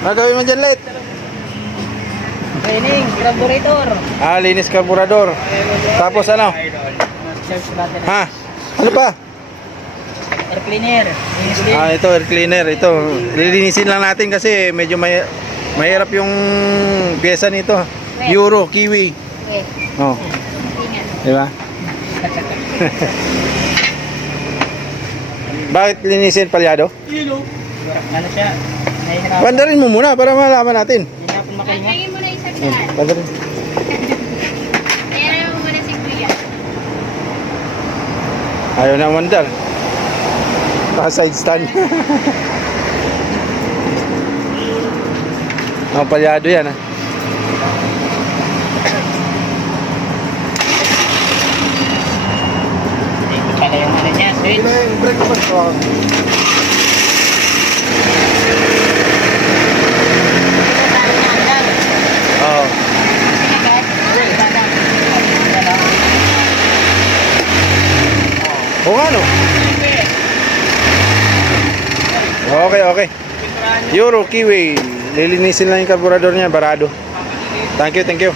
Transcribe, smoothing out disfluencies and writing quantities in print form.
Ano gawin mo dyan, Let? Cleaning, carburetor. Linis carburetor. Tapos ano? Ha? Ano pa? Air cleaner. Linis din. Ito, air cleaner. Ito, lilinisin lang natin kasi medyo mahirap yung pyesa nito. Euro, Kiwi. Eh, Oh, ingat. di ba? Bakit linisin palyado? Ano siya? Nahihirapan. Bandarin mo muna para malaman natin. Hindi na ako makahinga. Tangin mo na isang daan. Bandarin. Ayan mo muna si Kuya. Ayaw na mandar. Side stand. Palyado yan, ha. Ito pala yung ano niya. Switch. yung brake ko ba? Oo. Oo nga, no? Okay, okay. Euro, Kiwi. Lilinisin lang yung carburetor niya, barado. Thank you, thank you.